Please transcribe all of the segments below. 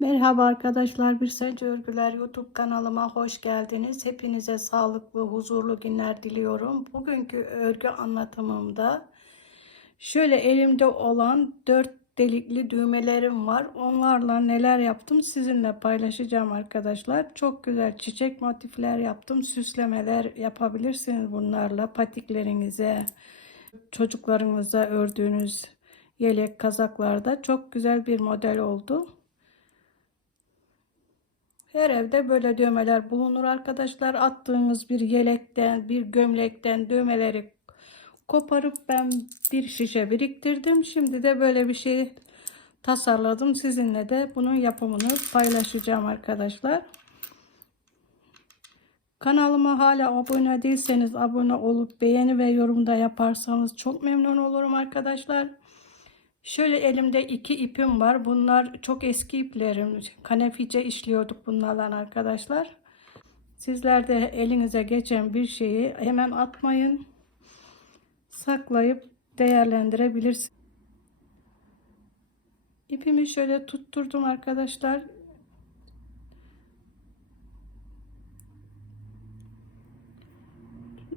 Merhaba arkadaşlar, Bir Sence Örgüler YouTube kanalıma hoş geldiniz. Hepinize sağlıklı, huzurlu günler diliyorum. Bugünkü örgü anlatımımda şöyle elimde olan dört delikli düğmelerim var. Onlarla neler yaptım sizinle paylaşacağım arkadaşlar. Çok güzel çiçek motifler yaptım. Süslemeler yapabilirsiniz bunlarla patiklerinize, çocuklarınıza ördüğünüz yelek kazaklarda çok güzel bir model oldu. Her evde böyle düğmeler bulunur arkadaşlar. Attığınız bir yelekten, bir gömlekten düğmeleri koparıp ben bir şişe biriktirdim. Şimdi de böyle bir şey tasarladım. Sizinle de bunun yapımını paylaşacağım arkadaşlar. Kanalıma hala abone değilseniz abone olup beğeni ve yorumda yaparsanız çok memnun olurum arkadaşlar. Şöyle elimde iki ipim var. Bunlar çok eski iplerim. Kanefice işliyorduk bunlarla arkadaşlar. Sizler de elinize geçen bir şeyi hemen atmayın. Saklayıp değerlendirebilirsiniz. İpimi şöyle tutturdum arkadaşlar.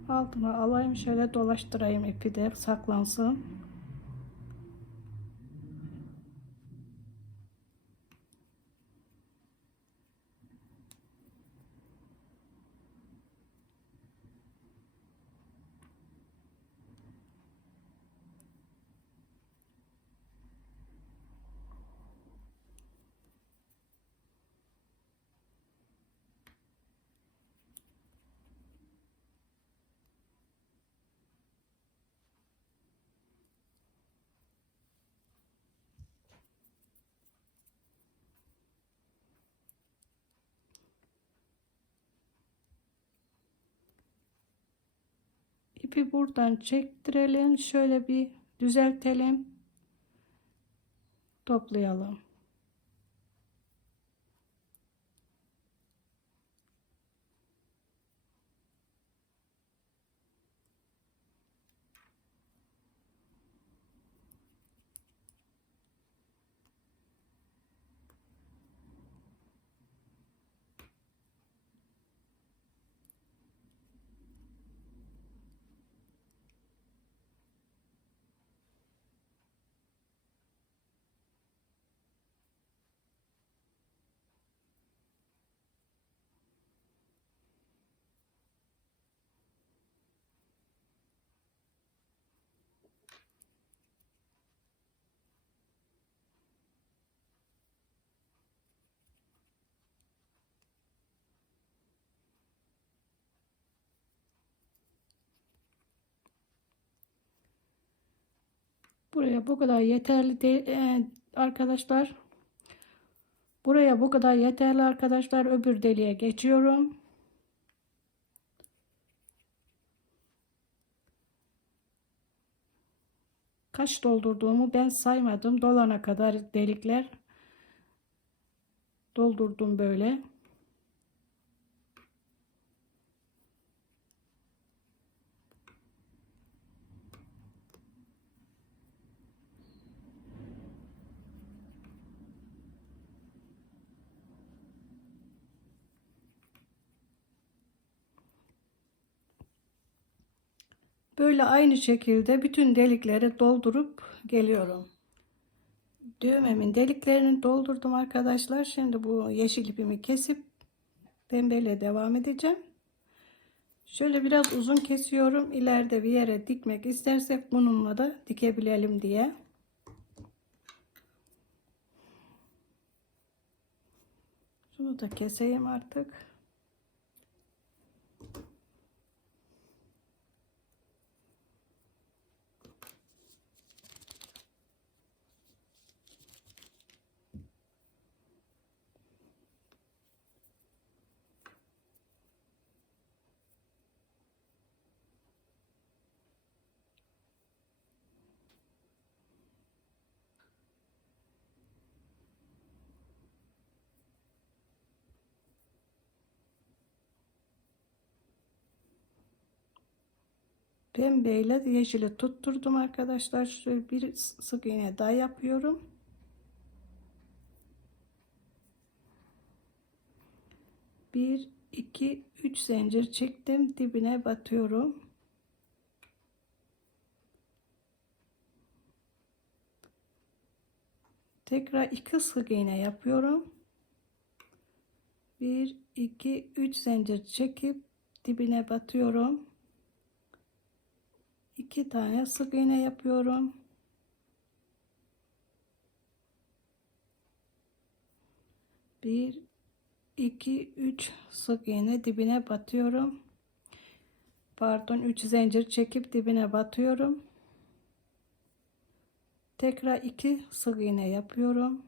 Altına alayım şöyle dolaştırayım ipi de saklansın. İpi buradan çektirelim. Şöyle bir düzeltelim. Toplayalım. Buraya bu kadar yeterli değil e, arkadaşlar. Buraya bu kadar yeterli arkadaşlar. Öbür deliğe geçiyorum. Kaç doldurduğumu ben saymadım. Dolana kadar delikler doldurdum böyle. Böyle aynı şekilde bütün delikleri doldurup geliyorum. Düğmemin deliklerini doldurdum arkadaşlar. Şimdi bu yeşil ipimi kesip pembeyle devam edeceğim. Şöyle biraz uzun kesiyorum. İleride bir yere dikmek istersek bununla da dikebilelim diye. Şunu da keseyim artık. Pembeyle yeşili tutturdum arkadaşlar. Şöyle bir sık iğne daha yapıyorum. 1 2 3 zincir çektim dibine batıyorum tekrar iki sık iğne yapıyorum 1 2 3 zincir çekip dibine batıyorum iki tane sık iğne yapıyorum. Bir iki üç sık iğne dibine batıyorum. Pardon 3 zincir çekip dibine batıyorum. Tekrar iki sık iğne yapıyorum.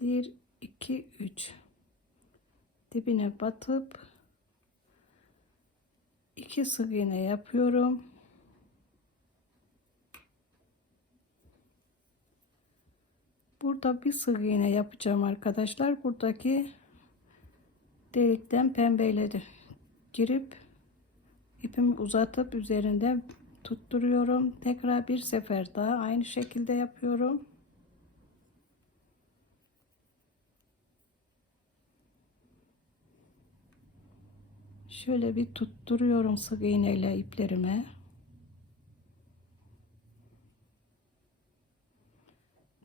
Bir iki üç dibine batıp iki sık iğne yapıyorum. Burada bir sık iğne yapacağım arkadaşlar. Buradaki delikten pembeyle de girip ipimi uzatıp üzerinden tutturuyorum. Tekrar bir sefer daha aynı şekilde yapıyorum şöyle bir tutturuyorum sık iğneyle iplerime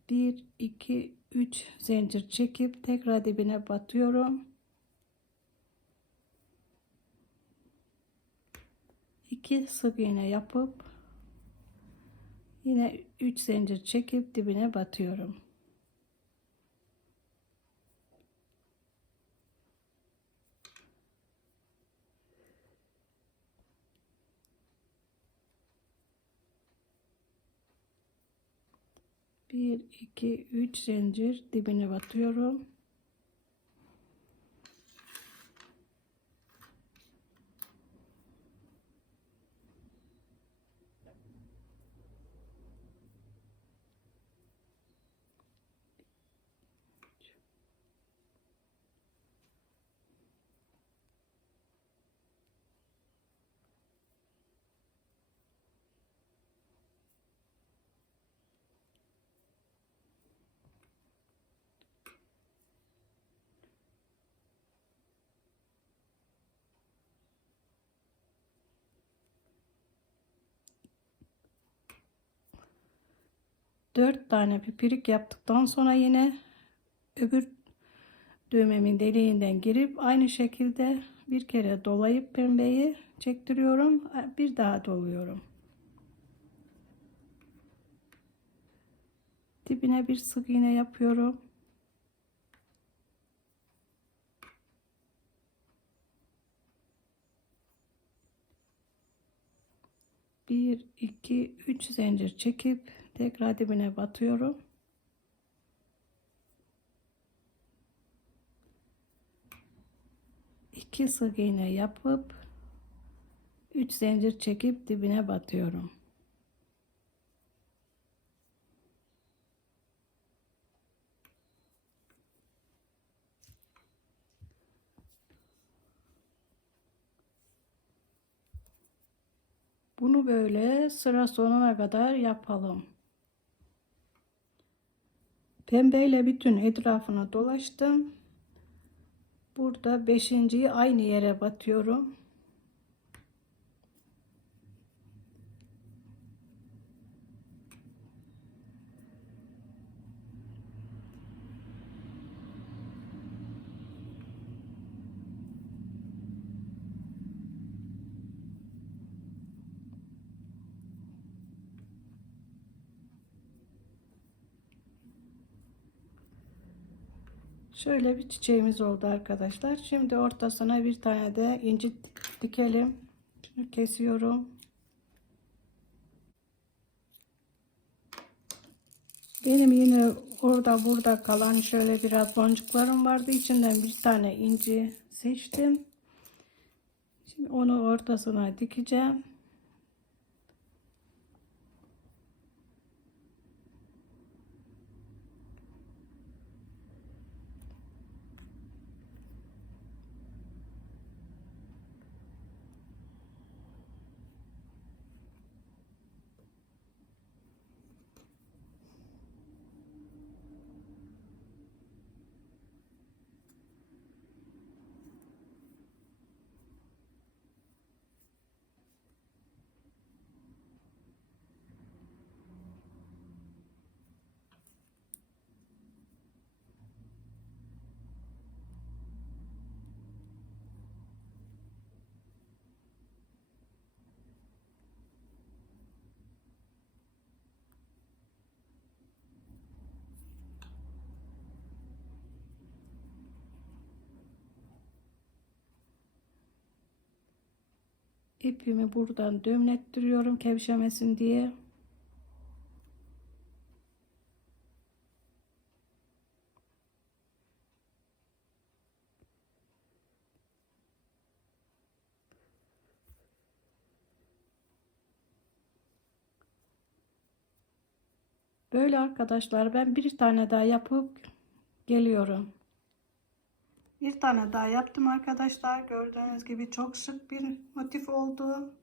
bir iki üç zincir çekip tekrar dibine batıyorum 2 sık iğne yapıp yine 3 zincir çekip dibine batıyorum. Bir, iki, üç zincir dibine batıyorum. Dört tane pipirik yaptıktan sonra yine öbür düğmemin deliğinden girip aynı şekilde bir kere dolayıp pembeyi çektiriyorum. Bir daha doluyorum. Dibine bir sık iğne yapıyorum. Bir iki üç zincir çekip tekrar dibine batıyorum iki sık iğne yapıp 3 zincir çekip dibine batıyorum. Bunu böyle sıra sonuna kadar yapalım. Pembeyle bütün etrafını dolaştım. Burada beşinciyi aynı yere batıyorum. Şöyle bir çiçeğimiz oldu arkadaşlar. Şimdi ortasına bir tane de inci dikelim. Şunu kesiyorum. Benim yine orada burada kalan şöyle biraz boncuklarım vardı. İçinden bir tane inci seçtim. Şimdi onu ortasına dikeceğim. İpimi buradan dömlettiriyorum kevşemesin diye. Böyle arkadaşlar ben bir tane daha yapıp geliyorum. Bir tane daha yaptım arkadaşlar. Gördüğünüz gibi çok şık bir motif oldu.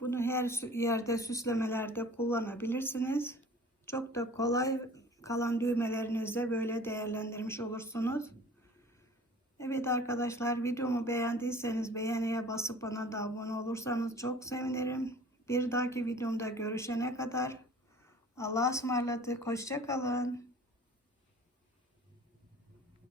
Bunu her yerde süslemelerde kullanabilirsiniz. Çok da kolay kalan düğmelerinizde böyle değerlendirmiş olursunuz. Evet arkadaşlar videomu beğendiyseniz beğeniye basıp bana da abone olursanız çok sevinirim. Bir dahaki videomda görüşene kadar Allah'a ısmarladık. Hoşça kalın.